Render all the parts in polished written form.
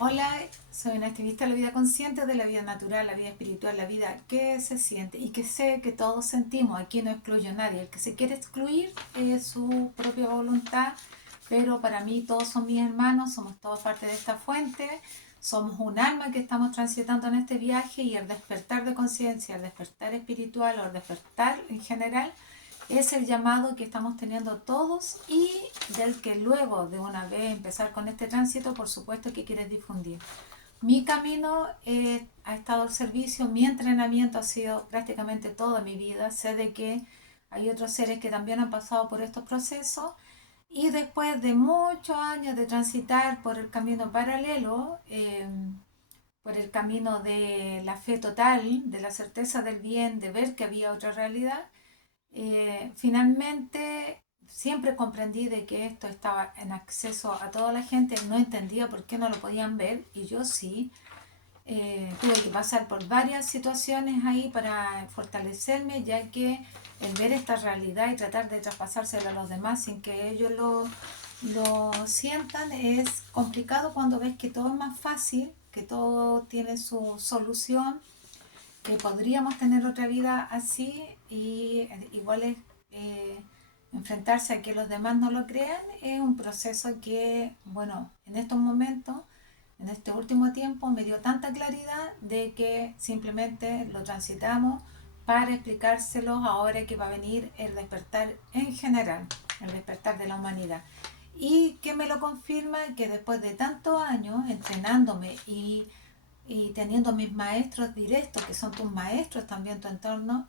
Hola, soy una activista de la vida consciente, de la vida natural, la vida espiritual, la vida que se siente y que sé que todos sentimos. Aquí no excluyo a nadie. El que se quiere excluir es su propia voluntad, pero para mí todos son mis hermanos, somos todos parte de esta fuente, somos un alma que estamos transitando en este viaje y el despertar de conciencia, el despertar espiritual o el despertar en general es el llamado que estamos teniendo todos y del que luego de una vez empezar con este tránsito, por supuesto que quieres difundir. Mi camino ha estado al servicio, mi entrenamiento ha sido prácticamente toda mi vida. Sé de que hay otros seres que también han pasado por estos procesos y después de muchos años de transitar por el camino paralelo, por el camino de la fe total, de la certeza del bien, de ver que había otra realidad, finalmente siempre comprendí de que esto estaba en acceso a toda la gente, no entendía por qué no lo podían ver y yo sí. Tuve que pasar por varias situaciones ahí para fortalecerme, ya que el ver esta realidad y tratar de traspasárselo a los demás sin que ellos lo sientan es complicado cuando ves que todo es más fácil, que todo tiene su solución, que podríamos tener otra vida así y igual es eh, enfrentarse a que los demás no lo crean, es un proceso que, bueno, en estos momentos, en este último tiempo, me dio tanta claridad de que simplemente lo transitamos para explicárselos ahora que va a venir el despertar en general, el despertar de la humanidad. Y que me lo confirma que después de tantos años entrenándome y teniendo mis maestros directos, que son tus maestros también, tu entorno,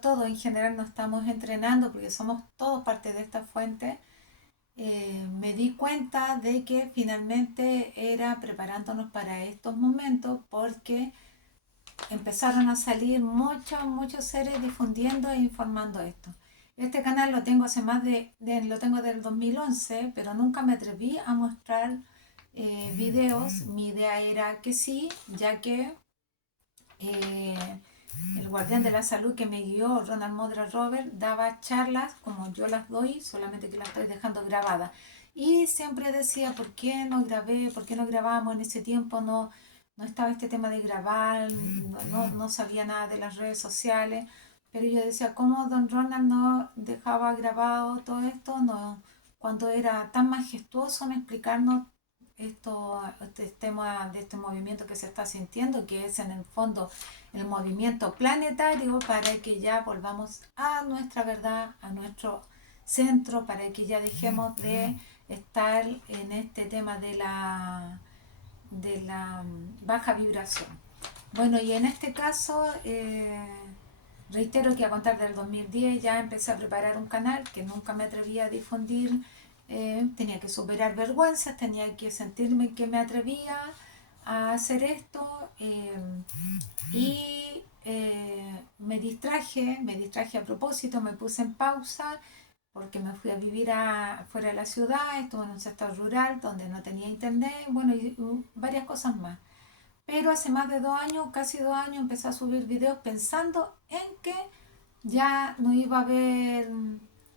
todo en general nos estamos entrenando porque somos todos parte de esta fuente. Me di cuenta de que finalmente era preparándonos para estos momentos porque empezaron a salir muchos seres difundiendo e informando esto. Este canal lo tengo hace lo tengo del 2011, pero nunca me atreví a mostrar videos. Mi idea era que sí, ya que eh, el guardián de la salud que me guió, Ronald Modra Robert, daba charlas como yo las doy, solamente que las estoy dejando grabadas. Y siempre decía, ¿por qué no grabé? ¿Por qué no grabamos en ese tiempo? No estaba este tema de grabar, no sabía nada de las redes sociales. Pero yo decía, ¿cómo don Ronald no dejaba grabado todo esto? No, cuando era tan majestuoso en explicarnos este tema de este movimiento que se está sintiendo, que es en el fondo el movimiento planetario para que ya volvamos a nuestra verdad, a nuestro centro, para que ya dejemos de estar en este tema de la baja vibración. Bueno, y en este caso, reitero que a contar del 2010 ya empecé a preparar un canal que nunca me atrevía a difundir. Tenía que superar vergüenzas, tenía que sentirme que me atrevía a hacer esto. Y me distraje a propósito, me puse en pausa porque me fui a vivir fuera de la ciudad, estuve en un sector rural donde no tenía internet, bueno, y varias cosas más. Pero hace más de 2 años, casi 2 años, empecé a subir videos pensando en que ya no iba a haber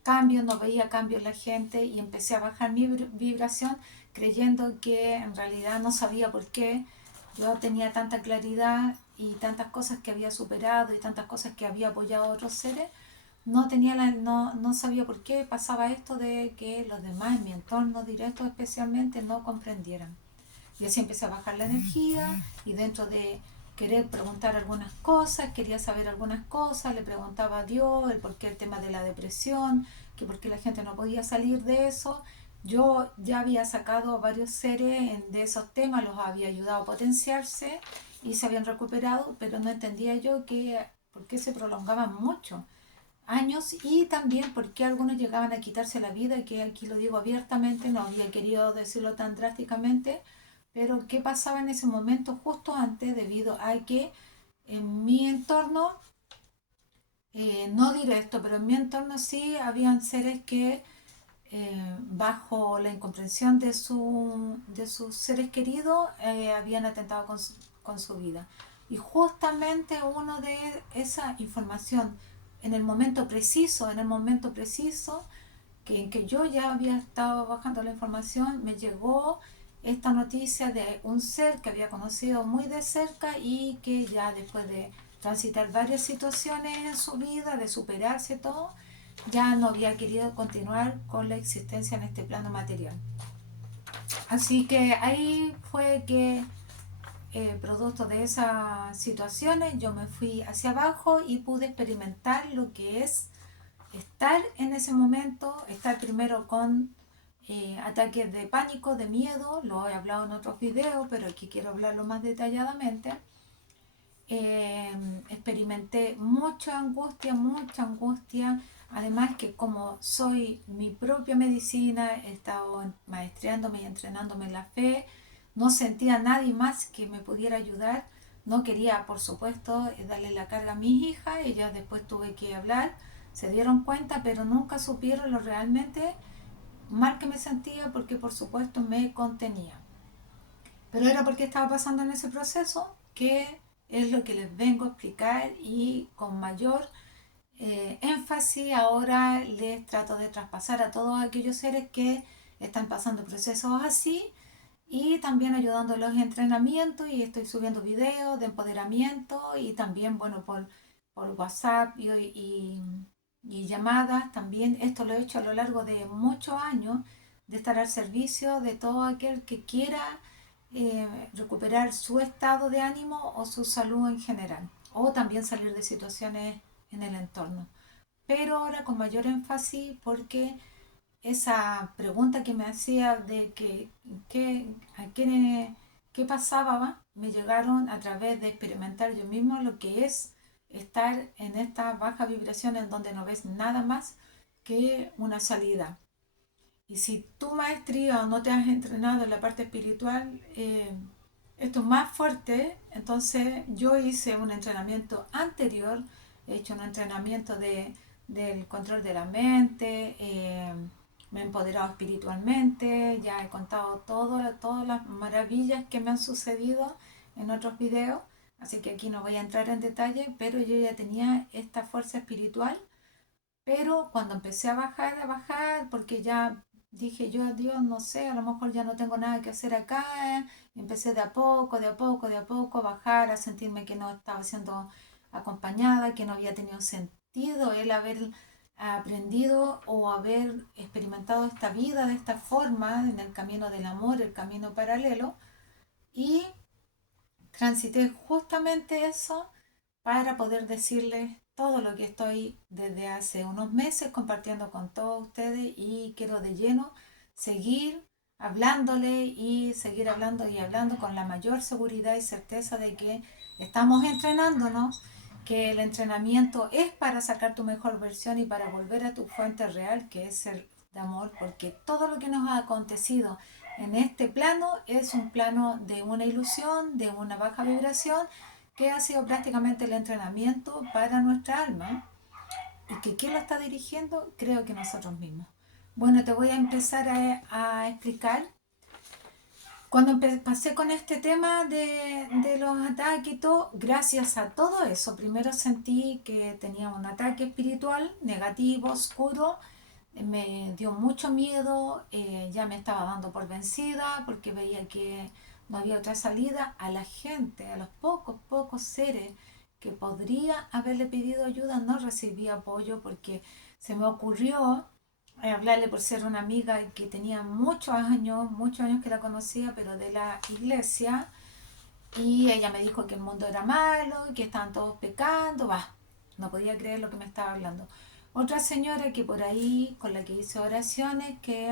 cambios, no veía cambios en la gente y empecé a bajar mi vibración creyendo que en realidad no sabía por qué. Yo tenía tanta claridad y tantas cosas que había superado y tantas cosas que había apoyado a otros seres, no sabía por qué pasaba esto de que los demás en mi entorno directo especialmente no comprendieran. Y así empecé a bajar la energía y dentro de querer preguntar algunas cosas, quería saber algunas cosas, le preguntaba a Dios el por qué el tema de la depresión, que por qué la gente no podía salir de eso. Yo ya había sacado varios seres de esos temas, los había ayudado a potenciarse y se habían recuperado, pero no entendía yo por qué se prolongaban mucho años y también por qué algunos llegaban a quitarse la vida, que aquí lo digo abiertamente, no había querido decirlo tan drásticamente, pero qué pasaba en ese momento justo antes debido a que en mi entorno, no directo, pero en mi entorno sí habían seres que bajo la incomprensión de sus seres queridos habían atentado con su vida. Y justamente uno de esa información en el momento preciso en que yo ya había estado bajando la información, me llegó esta noticia de un ser que había conocido muy de cerca y que ya después de transitar varias situaciones en su vida, de superarse todo, ya no había querido continuar con la existencia en este plano material. Así que ahí fue que, producto de esas situaciones, yo me fui hacia abajo y pude experimentar lo que es estar en ese momento, estar primero con ataques de pánico, de miedo, lo he hablado en otros videos, pero aquí quiero hablarlo más detalladamente. Experimenté mucha angustia, además que como soy mi propia medicina, he estado maestreándome y entrenándome en la fe, no sentía a nadie más que me pudiera ayudar, no quería por supuesto darle la carga a mis hijas, ellas después tuve que hablar, se dieron cuenta, pero nunca supieron lo realmente mal que me sentía porque por supuesto me contenía. Pero era porque estaba pasando en ese proceso, que es lo que les vengo a explicar y con mayor énfasis ahora les trato de traspasar a todos aquellos seres que están pasando procesos así y también ayudando en los entrenamientos y estoy subiendo videos de empoderamiento y también, bueno, por WhatsApp y llamadas también. Esto lo he hecho a lo largo de muchos años de estar al servicio de todo aquel que quiera recuperar su estado de ánimo o su salud en general o también salir de situaciones en el entorno. Pero ahora con mayor énfasis porque esa pregunta que me hacía de a quién, qué pasaba, me llegaron a través de experimentar yo mismo lo que es estar en esta baja vibración en donde no ves nada más que una salida. Y si tu maestría o no te has entrenado en la parte espiritual, esto es más fuerte. Entonces yo hice un entrenamiento anterior, he hecho un entrenamiento del control de la mente, me he empoderado espiritualmente, ya he contado todas las maravillas que me han sucedido en otros videos, así que aquí no voy a entrar en detalle, pero yo ya tenía esta fuerza espiritual, pero cuando empecé a bajar, porque ya dije yo, Dios, no sé, a lo mejor ya no tengo nada que hacer acá, empecé de a poco a bajar, a sentirme que no estaba siendo acompañada, que no había tenido sentido el haber aprendido o haber experimentado esta vida de esta forma, en el camino del amor, el camino paralelo, y transité justamente eso para poder decirles todo lo que estoy desde hace unos meses compartiendo con todos ustedes y quiero de lleno seguir hablándole y seguir hablando y hablando con la mayor seguridad y certeza de que estamos entrenándonos, que el entrenamiento es para sacar tu mejor versión y para volver a tu fuente real, que es el de amor, porque todo lo que nos ha acontecido en este plano es un plano de una ilusión, de una baja vibración, que ha sido prácticamente el entrenamiento para nuestra alma. ¿Y que quién lo está dirigiendo? Creo que nosotros mismos. Bueno, te voy a empezar a explicar. Cuando pasé con este tema de los ataques y todo, gracias a todo eso, primero sentí que tenía un ataque espiritual negativo, oscuro, me dio mucho miedo, ya me estaba dando por vencida porque veía que no había otra salida. A la gente, a los pocos seres que podría haberle pedido ayuda, no recibí apoyo porque se me ocurrió hablarle por ser una amiga que tenía muchos años que la conocía, pero de la iglesia, y ella me dijo que el mundo era malo, que estaban todos pecando, no podía creer lo que me estaba hablando. Otra señora que por ahí, con la que hice oraciones, que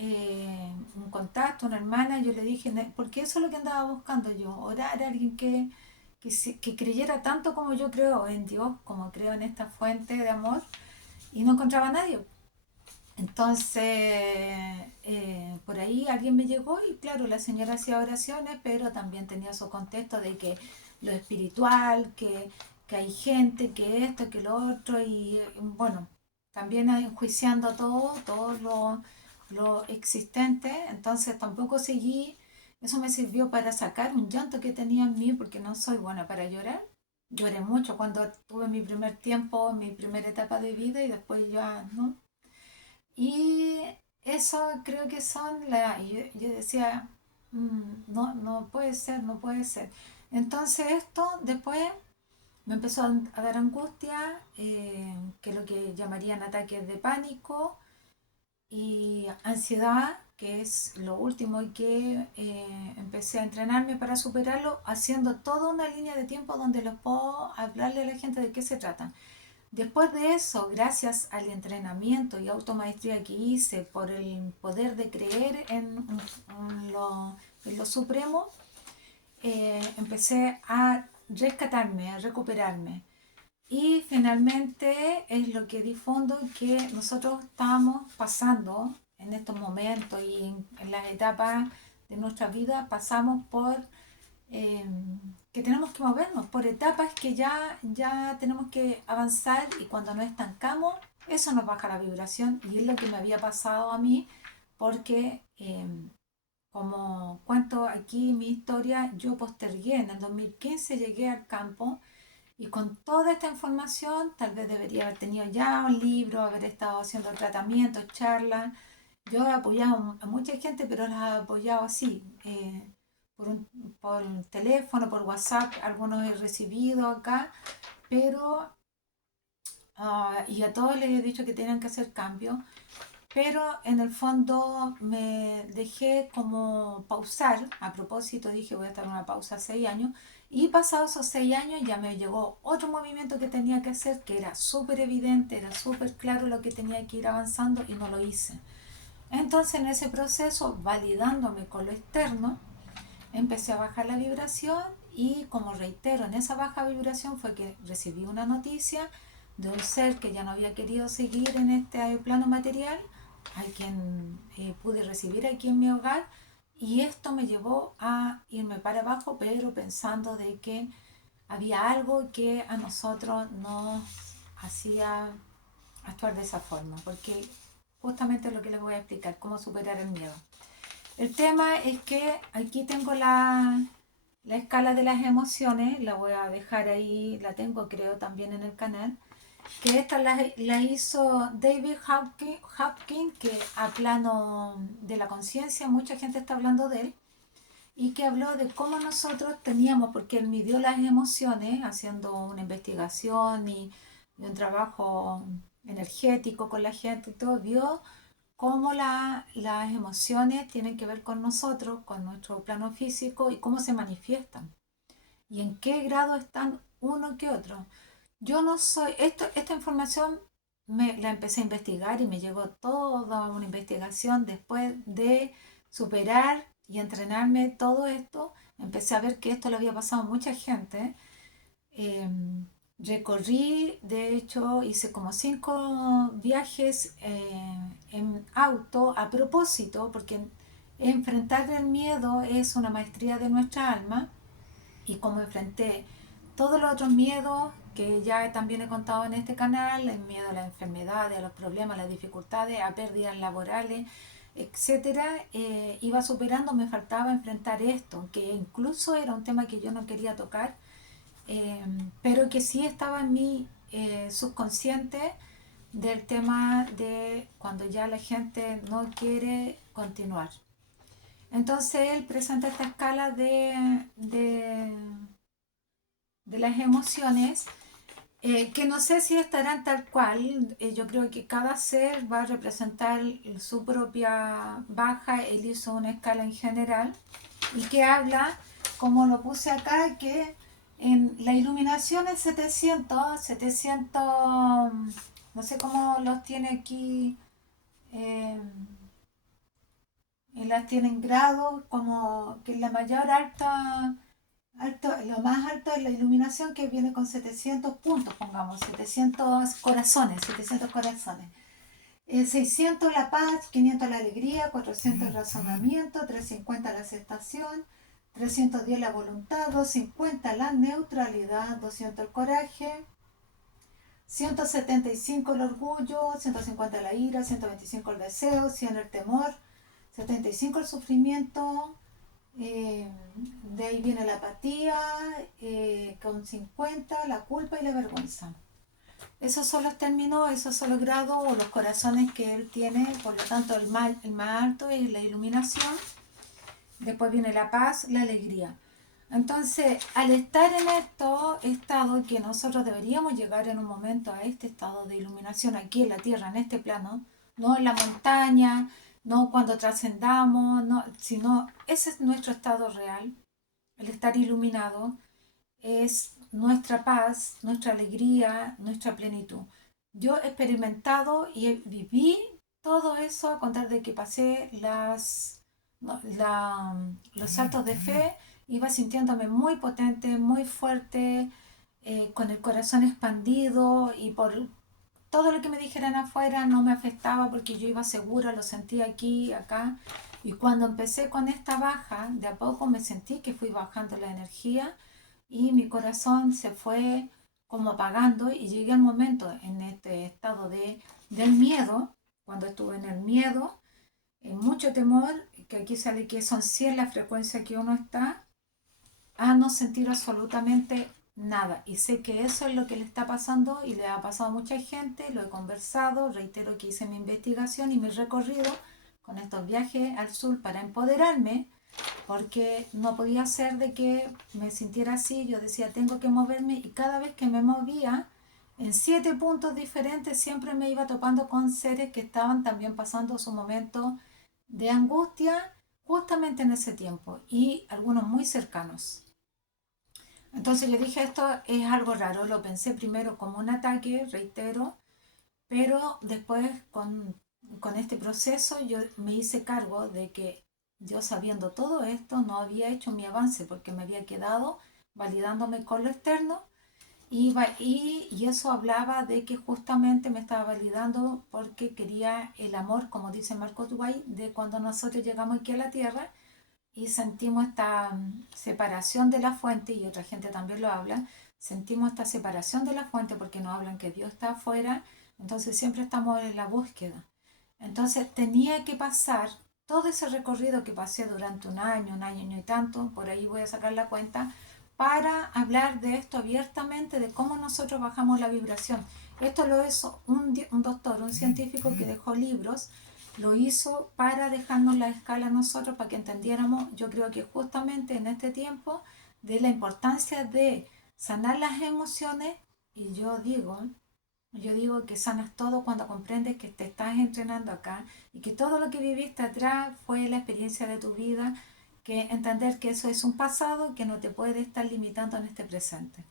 un contacto, una hermana, yo le dije, porque eso es lo que andaba buscando yo, orar a alguien que creyera tanto como yo creo en Dios, como creo en esta fuente de amor, y no encontraba a nadie. Entonces, por ahí alguien me llegó y claro, la señora hacía oraciones, pero también tenía su contexto de que lo espiritual, que hay gente, que esto, que lo otro, y bueno, también enjuiciando todo lo existente, entonces tampoco seguí, eso me sirvió para sacar un llanto que tenía en mí, porque no soy buena para llorar. Lloré mucho cuando tuve mi primer tiempo, mi primera etapa de vida y después ya no. Y eso creo que son yo decía, No, no puede ser, no puede ser. Entonces esto después me empezó a dar angustia, que es lo que llamarían ataques de pánico y ansiedad, que es lo último, y que empecé a entrenarme para superarlo, haciendo toda una línea de tiempo donde les puedo hablarle a la gente de qué se trata. Después de eso, gracias al entrenamiento y automaestría que hice por el poder de creer en lo supremo, empecé a rescatarme, a recuperarme. Y finalmente es lo que difundo, que nosotros estamos pasando en estos momentos y en las etapas de nuestra vida, pasamos por eh, que tenemos que movernos, por etapas que ya tenemos que avanzar, y cuando nos estancamos, eso nos baja la vibración, y es lo que me había pasado a mí, porque como cuento aquí mi historia, yo postergué, en el 2015 llegué al campo, y con toda esta información, tal vez debería haber tenido ya un libro, haber estado haciendo tratamientos, charlas. Yo he apoyado a mucha gente, pero las he apoyado así, por teléfono, por WhatsApp, algunos he recibido acá, pero, y a todos les he dicho que tenían que hacer cambios, pero en el fondo me dejé como pausar. A propósito, dije voy a estar en una pausa 6 años, y pasados esos 6 años ya me llegó otro movimiento que tenía que hacer, que era súper evidente, era súper claro lo que tenía que ir avanzando, y no lo hice. Entonces en ese proceso, validándome con lo externo, empecé a bajar la vibración, y como reitero, en esa baja vibración fue que recibí una noticia de un ser que ya no había querido seguir en este plano material, a quien pude recibir aquí en mi hogar, y esto me llevó a irme para abajo, pero pensando de que había algo que a nosotros nos hacía actuar de esa forma, porque justamente es lo que les voy a explicar, cómo superar el miedo. El tema es que aquí tengo la escala de las emociones, la voy a dejar ahí, la tengo creo también en el canal, que esta la hizo David Hopkins, que a plano de la conciencia mucha gente está hablando de él, y que habló de cómo nosotros teníamos, porque él midió las emociones haciendo una investigación y un trabajo energético con la gente y todo, vio cómo las emociones tienen que ver con nosotros, con nuestro plano físico, y cómo se manifiestan y en qué grado están uno que otro. Yo no soy, esta información la empecé a investigar, y me llegó toda una investigación después de superar y entrenarme todo esto. Empecé a ver que esto le había pasado a mucha gente. Eh, Recorrí, de hecho, hice como 5 viajes en auto a propósito, porque enfrentar el miedo es una maestría de nuestra alma, y como enfrenté todos los otros miedos que ya también he contado en este canal, el miedo a las enfermedades, a los problemas, a las dificultades, a pérdidas laborales, etcétera, iba superando. Me faltaba enfrentar esto, que incluso era un tema que yo no quería tocar, pero que sí estaba en mi subconsciente, del tema de cuando ya la gente no quiere continuar. Entonces él presenta esta escala de las emociones, que no sé si estarán tal cual. Yo creo que cada ser va a representar su propia baja. Él hizo una escala en general, y que habla, como lo puse acá, que en la iluminación es 700, no sé cómo los tiene aquí, eh, y las tiene en grados, como que la mayor lo más alto es la iluminación, que viene con 700 puntos, pongamos, 700 corazones. 600 la paz, 500 la alegría, 400 el razonamiento, 350 la aceptación, 310 la voluntad, 250 la neutralidad, 200 el coraje, 175 el orgullo, 150 la ira, 125 el deseo, 100 el temor, 75 el sufrimiento, de ahí viene la apatía, con 50 la culpa y la vergüenza. Esos son los términos, esos son los grados o los corazones que él tiene. Por lo tanto, el más alto es la iluminación, después viene la paz, la alegría. Entonces, al estar en esto estado que nosotros deberíamos llegar en un momento a este estado de iluminación aquí en la tierra, en este plano, no en la montaña, no cuando trascendamos, no, sino ese es nuestro estado real, el estar iluminado es nuestra paz, nuestra alegría, nuestra plenitud. Yo he experimentado y viví todo eso a contar de que pasé no, los saltos de fe, iba sintiéndome muy potente, muy fuerte, con el corazón expandido y por todo lo que me dijeran afuera no me afectaba porque yo iba segura, lo sentía aquí, acá. Y cuando empecé con esta baja, de a poco me sentí que fui bajando la energía y mi corazón se fue como apagando y llegué al momento en este estado del miedo, cuando estuve en el miedo, en mucho temor, que aquí sale que son 100 la frecuencia que uno está, a no sentir absolutamente nada. Y sé que eso es lo que le está pasando y le ha pasado a mucha gente, lo he conversado, reitero que hice mi investigación y mi recorrido con estos viajes al sur para empoderarme, porque no podía ser de que me sintiera así, yo decía tengo que moverme y cada vez que me movía en 7 puntos diferentes siempre me iba topando con seres que estaban también pasando su momento de angustia justamente en ese tiempo y algunos muy cercanos. Entonces yo dije, esto es algo raro, lo pensé primero como un ataque, reitero, pero después con este proceso yo me hice cargo de que yo sabiendo todo esto no había hecho mi avance porque me había quedado validándome con lo externo y eso hablaba de que justamente me estaba validando porque quería el amor, como dice Marco Twain, de cuando nosotros llegamos aquí a la tierra y sentimos esta separación de la fuente, y otra gente también lo habla, sentimos esta separación de la fuente porque nos hablan que Dios está afuera, entonces siempre estamos en la búsqueda. Entonces tenía que pasar todo ese recorrido que pasé durante un año y tanto, por ahí voy a sacar la cuenta, para hablar de esto abiertamente, de cómo nosotros bajamos la vibración. Esto lo hizo un doctor, un científico que dejó libros, lo hizo para dejarnos la escala a nosotros, para que entendiéramos, yo creo que justamente en este tiempo, de la importancia de sanar las emociones, y yo digo que sanas todo cuando comprendes que te estás entrenando acá y que todo lo que viviste atrás fue la experiencia de tu vida, que entender que eso es un pasado que no te puede estar limitando en este presente.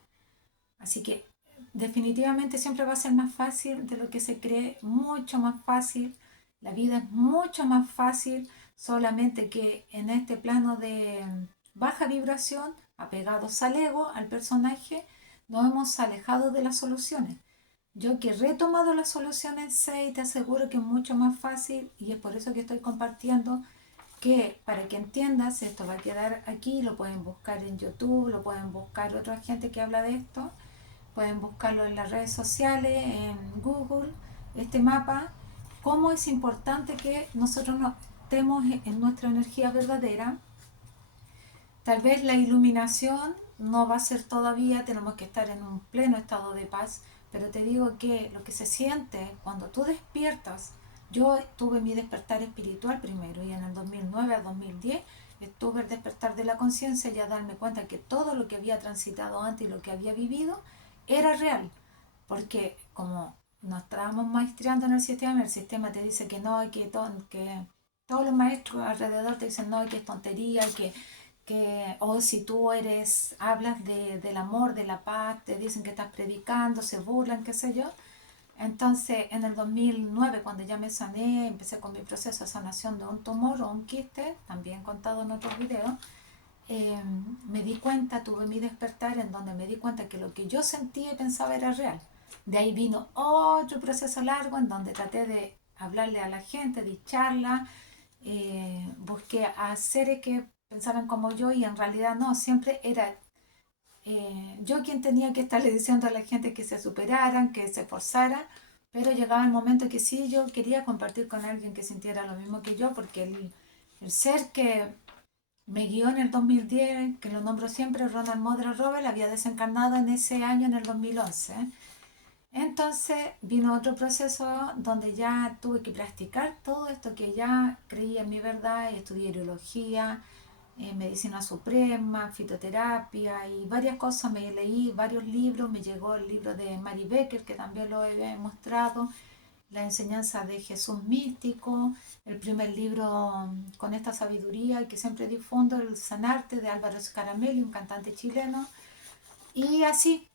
Así que definitivamente siempre va a ser más fácil de lo que se cree, mucho más fácil. La vida es mucho más fácil, solamente que en este plano de baja vibración, apegados al ego, al personaje, nos hemos alejado de las soluciones. Yo que he retomado las soluciones sé y te aseguro que es mucho más fácil y es por eso que estoy compartiendo que para que entiendas, esto va a quedar aquí, lo pueden buscar en YouTube, lo pueden buscar otra gente que habla de esto, pueden buscarlo en las redes sociales, en Google, este mapa, cómo es importante que nosotros nos estemos en nuestra energía verdadera. Tal vez la iluminación no va a ser todavía, tenemos que estar en un pleno estado de paz, pero te digo que lo que se siente cuando tú despiertas, yo tuve mi despertar espiritual primero y en el 2009 a 2010 tuve el despertar de la conciencia y a darme cuenta que todo lo que había transitado antes y lo que había vivido era real, porque como nos estábamos maestrando en el sistema te dice que no, que todos los maestros alrededor te dicen no, que es tontería, o si tú hablas del amor, de la paz, te dicen que estás predicando, se burlan, qué sé yo. Entonces, en el 2009, cuando ya me sané, empecé con mi proceso de sanación de un tumor o un quiste, también contado en otros videos, eh, me di cuenta, tuve mi despertar en donde me di cuenta que lo que yo sentía y pensaba era real. De ahí vino otro proceso largo en donde traté de hablarle a la gente, de charla, busqué a seres que pensaban como yo y en realidad no, siempre era yo quien tenía que estarle diciendo a la gente que se superaran, que se esforzaran, pero llegaba el momento que sí, yo quería compartir con alguien que sintiera lo mismo que yo, porque el ser que me guió en el 2010, que lo nombro siempre, Ronald Modro Robert, había desencarnado en ese año, en el 2011. Entonces vino otro proceso donde ya tuve que practicar todo esto que ya creía en mi verdad, y estudié biología, medicina suprema, fitoterapia y varias cosas. Me leí varios libros, me llegó el libro de Mary Becker, que también lo he mostrado, La enseñanza de Jesús místico, el primer libro con esta sabiduría que siempre difundo, El Sanarte de Álvaro Scaramelli, un cantante chileno, y así.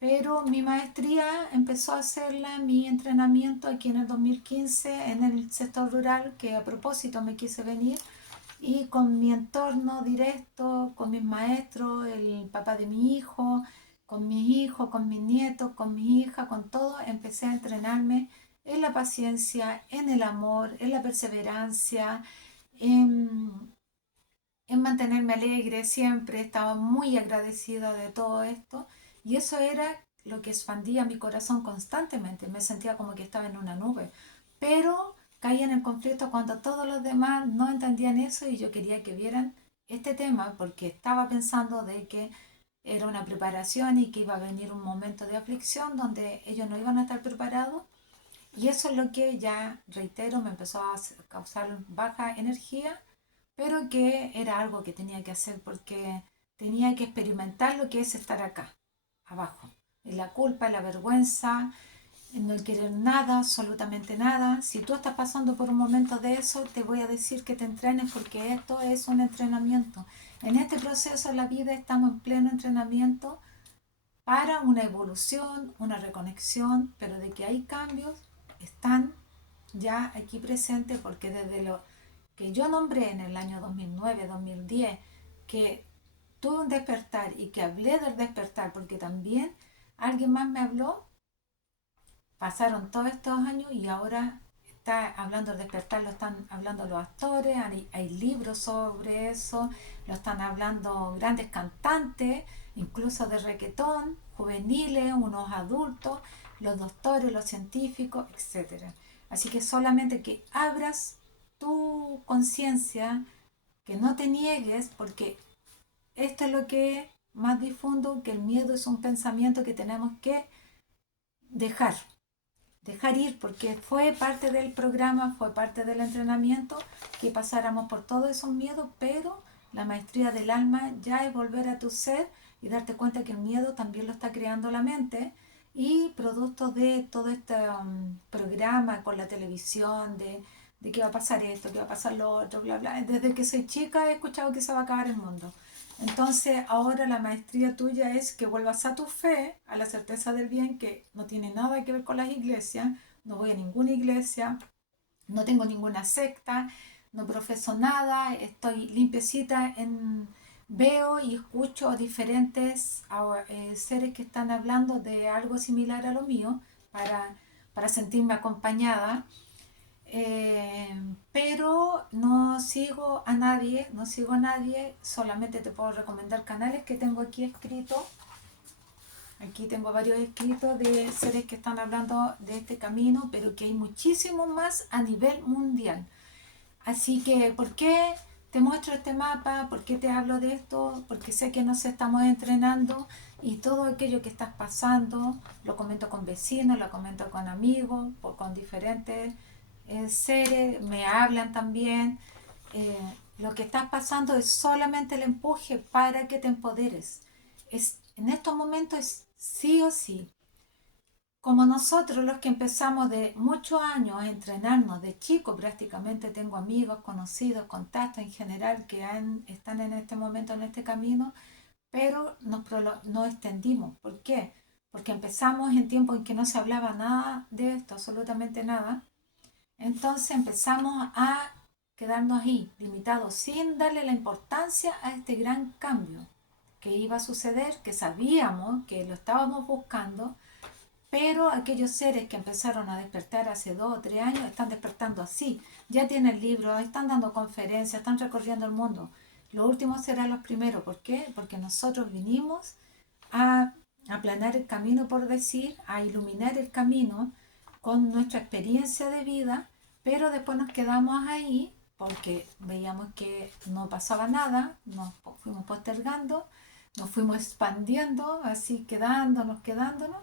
Pero mi maestría empezó a hacerla, mi entrenamiento aquí en el 2015 en el sector rural, que a propósito me quise venir, y con mi entorno directo, con mis maestros, el papá de mi hijo, con mis hijos, con mis nietos, con mi hija, con todo, empecé a entrenarme en la paciencia, en el amor, en la perseverancia, en, en mantenerme alegre siempre. Estaba muy agradecida de todo esto y eso era lo que expandía mi corazón constantemente. Me sentía como que estaba en una nube, pero caía en el conflicto cuando todos los demás no entendían eso y yo quería que vieran este tema porque estaba pensando de que era una preparación y que iba a venir un momento de aflicción donde ellos no iban a estar preparados, y eso es lo que, ya reitero, me empezó a causar baja energía, pero que era algo que tenía que hacer porque tenía que experimentar lo que es estar acá, abajo. Y la culpa, la vergüenza, no querer nada, absolutamente nada. Si tú estás pasando por un momento de eso, te voy a decir que te entrenes porque esto es un entrenamiento. En este proceso de la vida estamos en pleno entrenamiento para una evolución, una reconexión, pero de que hay cambios, están ya aquí presentes porque desde lo que yo nombré en el año 2009, 2010, que tuve un despertar y que hablé del despertar porque también alguien más me habló, pasaron todos estos años y ahora está hablando del despertar, lo están hablando los actores, hay libros sobre eso, lo están hablando grandes cantantes, incluso de reggaetón, juveniles, unos adultos, los doctores, los científicos, etcétera. Así que solamente que abras tu conciencia, que no te niegues, porque esto es lo que más difundo, que el miedo es un pensamiento que tenemos que dejar, dejar ir, porque fue parte del programa, fue parte del entrenamiento, que pasáramos por todos esos miedos, pero la maestría del alma ya es volver a tu ser y darte cuenta que el miedo también lo está creando la mente, y producto de todo este programa con la televisión, de que va a pasar esto, que va a pasar lo otro, bla, bla. Desde que soy chica he escuchado que se va a acabar el mundo. Entonces ahora la maestría tuya es que vuelvas a tu fe, a la certeza del bien, que no tiene nada que ver con las iglesias. No voy a ninguna iglesia, no tengo ninguna secta, no profeso nada, estoy limpiecita en... Veo y escucho a diferentes seres que están hablando de algo similar a lo mío para sentirme acompañada, pero no sigo a nadie, no sigo a nadie, solamente te puedo recomendar canales que tengo aquí escritos. Aquí tengo varios escritos de seres que están hablando de este camino, pero que hay muchísimo más a nivel mundial. Así que, ¿por qué te muestro este mapa? ¿Por qué te hablo de esto? Porque sé que nos estamos entrenando y todo aquello que estás pasando lo comento con vecinos, lo comento con amigos, con diferentes seres, me hablan también. Eh, lo que estás pasando es solamente el empuje para que te empoderes. En estos momentos es sí o sí. Como nosotros los que empezamos de muchos años a entrenarnos de chico, prácticamente tengo amigos, conocidos, contactos en general que están en este momento en este camino, pero nos extendimos. ¿Por qué? Porque empezamos en tiempos en que no se hablaba nada de esto, absolutamente nada. Entonces empezamos a quedarnos ahí, limitados, sin darle la importancia a este gran cambio que iba a suceder, que sabíamos que lo estábamos buscando, pero aquellos seres que empezaron a despertar hace 2 o 3 años están despertando así. Ya tienen libros, están dando conferencias, están recorriendo el mundo. Los últimos serán los primeros. ¿Por qué? Porque nosotros vinimos a aplanar el camino, por decir, a iluminar el camino con nuestra experiencia de vida, pero después nos quedamos ahí porque veíamos que no pasaba nada, nos fuimos postergando, nos fuimos expandiendo, así quedándonos,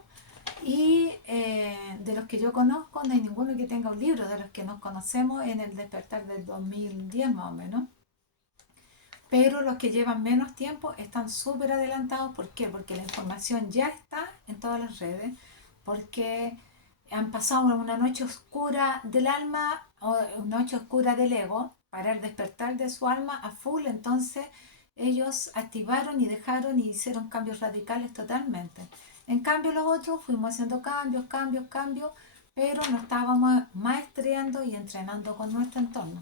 y de los que yo conozco, no hay ninguno que tenga un libro, de los que nos conocemos en el despertar del 2010 más o menos. pero los que llevan menos tiempo están súper adelantados. ¿Por qué? Porque la información ya está en todas las redes, porque han pasado una noche oscura del alma o una noche oscura del ego para el despertar de su alma a full. Entonces ellos activaron y dejaron y hicieron cambios radicales totalmente. En cambio los otros fuimos haciendo cambios, pero nos estábamos maestreando y entrenando con nuestro entorno.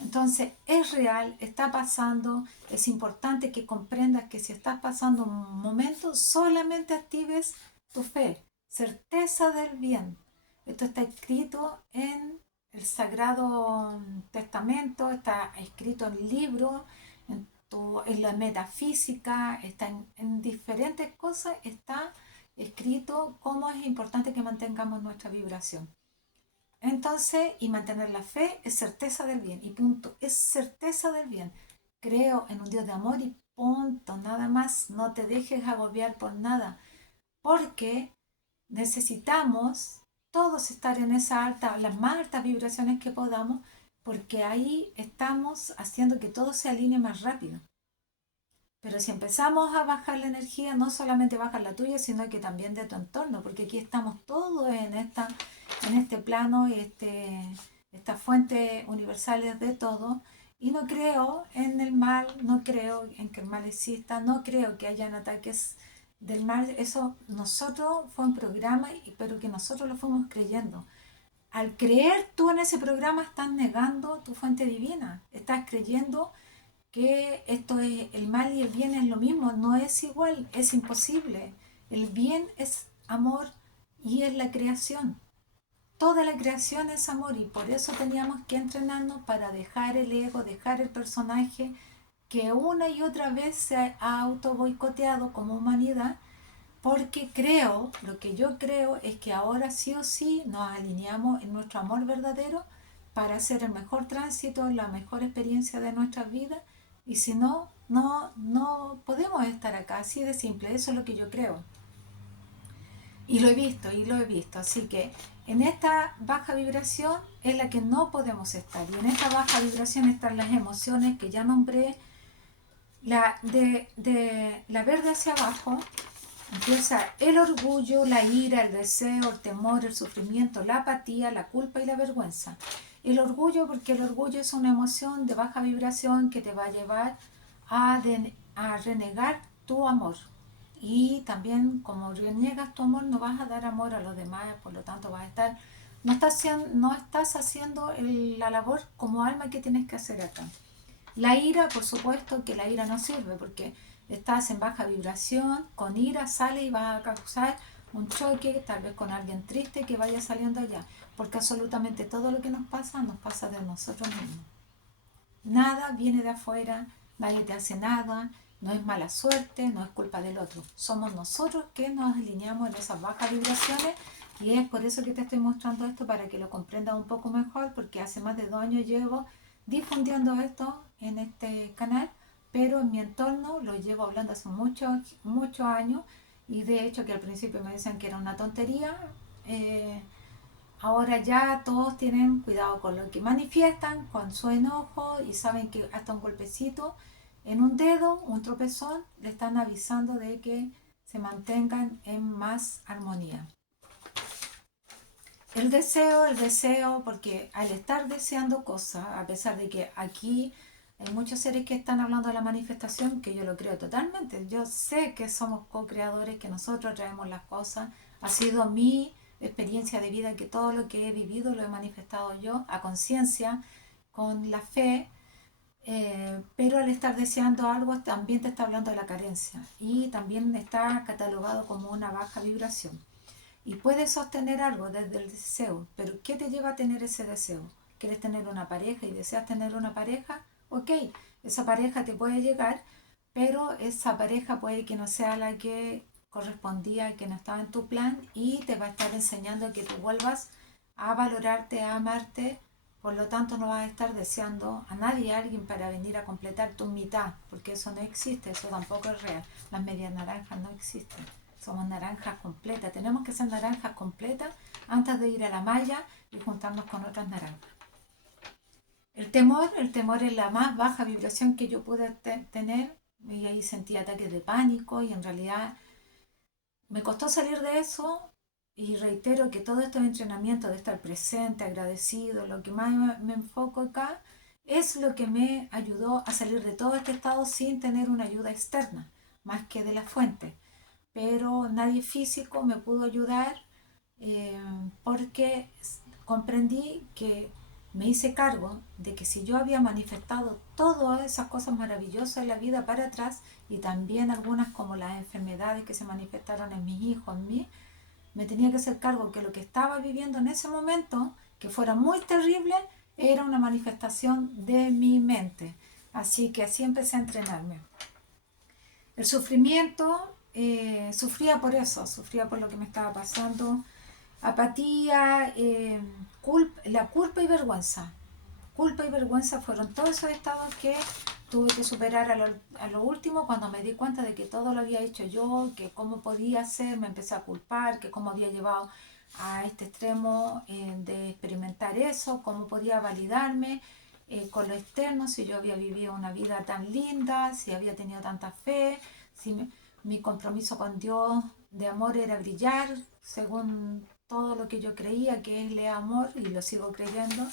Entonces es real, está pasando, es importante que comprendas que si estás pasando un momento, solamente actives tu fe, certeza del bien. Esto está escrito en el Sagrado Testamento, está escrito en libros, en la metafísica, está en diferentes cosas, está escrito cómo es importante que mantengamos nuestra vibración. Entonces, y mantener la fe es certeza del bien, y punto, es certeza del bien. Creo en un Dios de amor y punto, nada más, no te dejes agobiar por nada, porque necesitamos todos estar en esa alta, las más altas vibraciones que podamos, porque ahí estamos haciendo que todo se alinee más rápido. Pero si empezamos a bajar la energía, no solamente bajar la tuya, sino que también de tu entorno, porque aquí estamos todos en este plano y estas fuentes universales de todo. Y no creo en el mal, no creo en que el mal exista, no creo que hayan ataques del mal. Eso nosotros fue un programa, pero que nosotros lo fuimos creyendo. Al creer tú en ese programa estás negando tu fuente divina, estás creyendo que esto es el mal y el bien es lo mismo, no es igual, es imposible. El bien es amor y es la creación. Toda la creación es amor y por eso teníamos que entrenarnos para dejar el ego, dejar el personaje que una y otra vez se ha auto boicoteado como humanidad, porque creo, lo que yo creo es que ahora sí o sí nos alineamos en nuestro amor verdadero para hacer el mejor tránsito, la mejor experiencia de nuestras vidas, y si no, no podemos estar acá, así de simple, eso es lo que yo creo. Y lo he visto, así que en esta baja vibración es la que no podemos estar, y en esta baja vibración están las emociones que ya nombré, de la verde hacia abajo. Empieza el orgullo, la ira, el deseo, el temor, el sufrimiento, la apatía, la culpa y la vergüenza. El orgullo, porque el orgullo es una emoción de baja vibración que te va a llevar a renegar tu amor. Y también como reniegas tu amor, no vas a dar amor a los demás, por lo tanto vas a estar, no estás haciendo la labor como alma que tienes que hacer acá. La ira, por supuesto que la ira no sirve porque estás en baja vibración, con ira sale y vas a causar un choque, tal vez con alguien triste que vaya saliendo allá, porque absolutamente todo lo que nos pasa de nosotros mismos. Nada viene de afuera, nadie te hace nada, no es mala suerte, no es culpa del otro. Somos nosotros que nos alineamos en esas bajas vibraciones y es por eso que te estoy mostrando esto para que lo comprendas un poco mejor, porque hace más de 2 años llevo difundiendo esto en este canal, pero en mi entorno lo llevo hablando hace muchos años y de hecho que al principio me decían que era una tontería. Ahora ya todos tienen cuidado con lo que manifiestan, con su enojo y saben que hasta un golpecito en un dedo, un tropezón, le están avisando de que se mantengan en más armonía. El deseo, porque al estar deseando cosas, a pesar de que aquí hay muchos seres que están hablando de la manifestación, que yo lo creo totalmente. Yo sé que somos co-creadores, que nosotros traemos las cosas. Ha sido mi experiencia de vida que todo lo que he vivido lo he manifestado yo a conciencia, con la fe, pero al estar deseando algo también te está hablando de la carencia y también está catalogado como una baja vibración. Y puedes sostener algo desde el deseo, pero ¿qué te lleva a tener ese deseo? ¿Quieres tener una pareja y deseas tener una pareja? Ok, esa pareja te puede llegar, pero esa pareja puede que no sea la que correspondía, que no estaba en tu plan y te va a estar enseñando que tú vuelvas a valorarte, a amarte. Por lo tanto, no vas a estar deseando a nadie, a alguien para venir a completar tu mitad, porque eso no existe, eso tampoco es real. Las medias naranjas no existen. Somos naranjas completas. Tenemos que ser naranjas completas antes de ir a la malla y juntarnos con otras naranjas. El temor es la más baja vibración que yo pude tener y ahí sentí ataques de pánico y en realidad me costó salir de eso y reitero que todo este entrenamiento de estar presente, agradecido, lo que más me enfoco acá es lo que me ayudó a salir de todo este estado sin tener una ayuda externa, más que de la fuente. Pero nadie físico me pudo ayudar eh, porque comprendí que me hice cargo de que si yo había manifestado todas esas cosas maravillosas en la vida para atrás y también algunas como las enfermedades que se manifestaron en mis hijos, en mí, me tenía que hacer cargo que lo que estaba viviendo en ese momento, que fuera muy terrible, era una manifestación de mi mente. Así que así empecé a entrenarme. El sufrimiento, sufría por eso, sufría por lo que me estaba pasando, apatía, la culpa y vergüenza. Culpa y vergüenza fueron todos esos estados que tuve que superar a lo último cuando me di cuenta de que todo lo había hecho yo, que cómo podía ser, me empecé a culpar, que cómo había llevado a este extremo de experimentar eso, cómo podía validarme con lo externo, si yo había vivido una vida tan linda, si había tenido tanta fe, si mi compromiso con Dios de amor era brillar, según todo lo que yo creía que es el amor y lo sigo creyendo.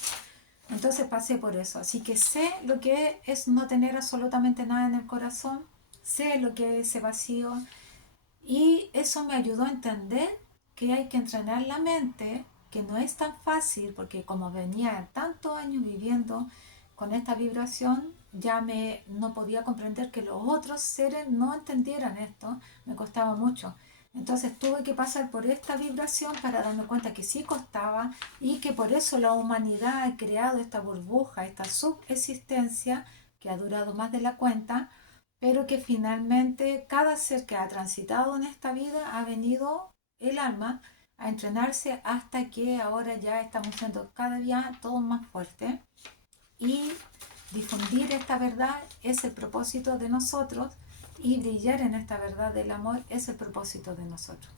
Entonces pasé por eso. Así que sé lo que es no tener absolutamente nada en el corazón, sé lo que es ese vacío y eso me ayudó a entender que hay que entrenar la mente, que no es tan fácil porque como venía tantos años viviendo con esta vibración, no podía comprender que los otros seres no entendieran esto, me costaba mucho. Entonces tuve que pasar por esta vibración para darme cuenta que sí costaba y que por eso la humanidad ha creado esta burbuja, esta subexistencia que ha durado más de la cuenta, pero que finalmente cada ser que ha transitado en esta vida ha venido el alma a entrenarse hasta que ahora ya estamos siendo cada día todos más fuertes y difundir esta verdad es el propósito de nosotros y brillar en esta verdad del amor es el propósito de nosotros.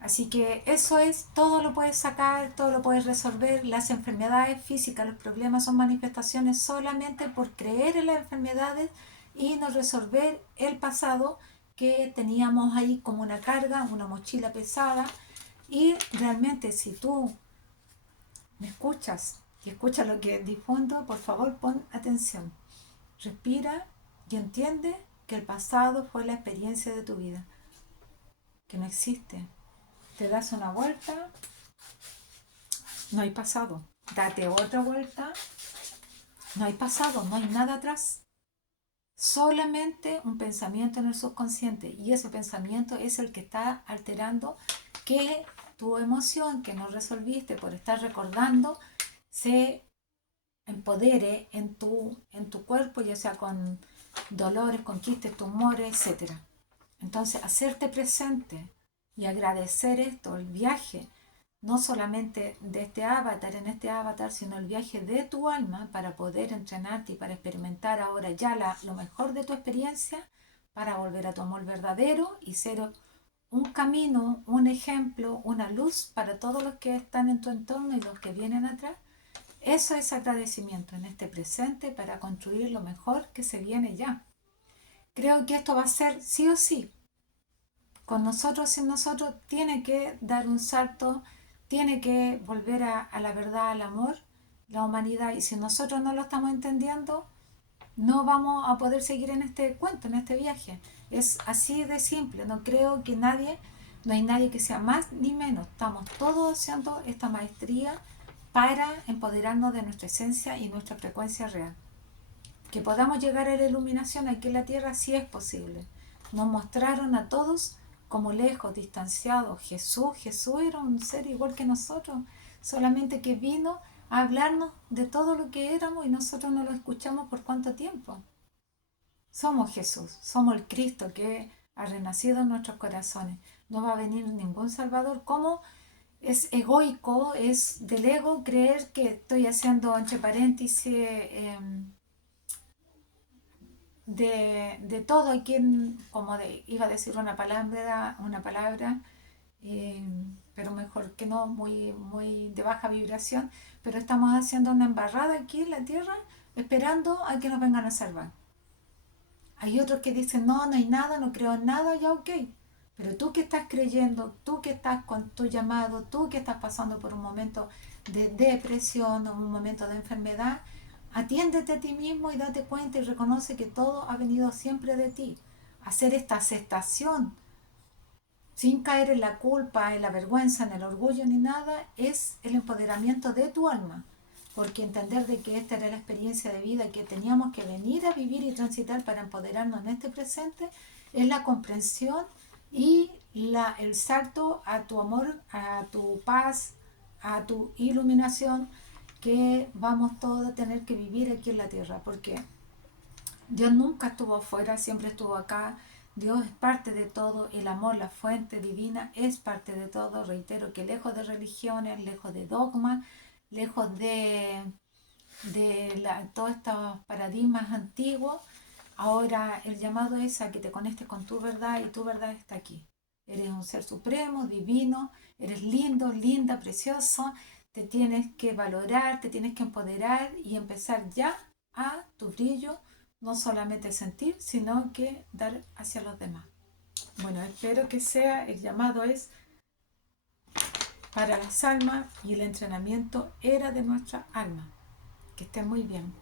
Así que eso es, todo lo puedes sacar, todo lo puedes resolver. Las enfermedades físicas, los problemas son manifestaciones solamente por creer en las enfermedades y no resolver el pasado que teníamos ahí como una carga, una mochila pesada. Y realmente si tú me escuchas y escuchas lo que difundo, por favor pon atención. Respira y entiende que el pasado fue la experiencia de tu vida, que no existe. Te das una vuelta, no hay pasado. Date otra vuelta, no hay pasado, no hay nada atrás. Solamente un pensamiento en el subconsciente y ese pensamiento es el que está alterando que tu emoción que no resolviste por estar recordando se empodere en tu cuerpo, ya sea con dolores, con quistes, tumores, etc. Entonces, hacerte presente y agradecer esto, el viaje, no solamente de este avatar en este avatar, sino el viaje de tu alma para poder entrenarte y para experimentar ahora ya lo mejor de tu experiencia, para volver a tu amor verdadero y ser un camino, un ejemplo, una luz para todos los que están en tu entorno y los que vienen atrás. Eso es agradecimiento en este presente para construir lo mejor que se viene ya. Creo que esto va a ser sí o sí. Con nosotros, sin nosotros, tiene que dar un salto, tiene que volver a la verdad, al amor, la humanidad. Y si nosotros no lo estamos entendiendo, no vamos a poder seguir en este cuento, en este viaje. Es así de simple. No creo que no hay nadie que sea más ni menos. Estamos todos haciendo esta maestría para empoderarnos de nuestra esencia y nuestra frecuencia real. Que podamos llegar a la iluminación aquí en la Tierra sí es posible. Nos mostraron a todos como lejos, distanciados. Jesús era un ser igual que nosotros, solamente que vino a hablarnos de todo lo que éramos y nosotros no lo escuchamos por cuánto tiempo. Somos Jesús, somos el Cristo que ha renacido en nuestros corazones. No va a venir ningún Salvador. ¿Cómo es egoico, es del ego creer que estoy haciendo entre paréntesis de todo aquí, iba a decir una palabra eh, pero mejor que no, muy, muy de baja vibración, pero estamos haciendo una embarrada aquí en la Tierra esperando a que nos vengan a salvar. Hay otros que dicen, no, no hay nada, no creo en nada, ya ok. Pero tú que estás creyendo, tú que estás con tu llamado, tú que estás pasando por un momento de depresión o un momento de enfermedad, atiéndete a ti mismo y date cuenta y reconoce que todo ha venido siempre de ti. Hacer esta aceptación sin caer en la culpa, en la vergüenza, en el orgullo ni nada, es el empoderamiento de tu alma. Porque entender de que esta era la experiencia de vida que teníamos que venir a vivir y transitar para empoderarnos en este presente, es la comprensión y el salto a tu amor, a tu paz, a tu iluminación que vamos todos a tener que vivir aquí en la tierra. Porque Dios nunca estuvo afuera, siempre estuvo acá. Dios es parte de todo, el amor, la fuente divina es parte de todo. Reitero que lejos de religiones, lejos de dogmas, lejos de todos estos paradigmas antiguos, ahora el llamado es a que te conectes con tu verdad y tu verdad está aquí. Eres un ser supremo, divino, eres lindo, linda, precioso, te tienes que valorar, te tienes que empoderar y empezar ya a tu brillo, no solamente sentir, sino que dar hacia los demás. Bueno, espero que sea, el llamado es para las almas y el entrenamiento era de nuestra alma. Que estén muy bien.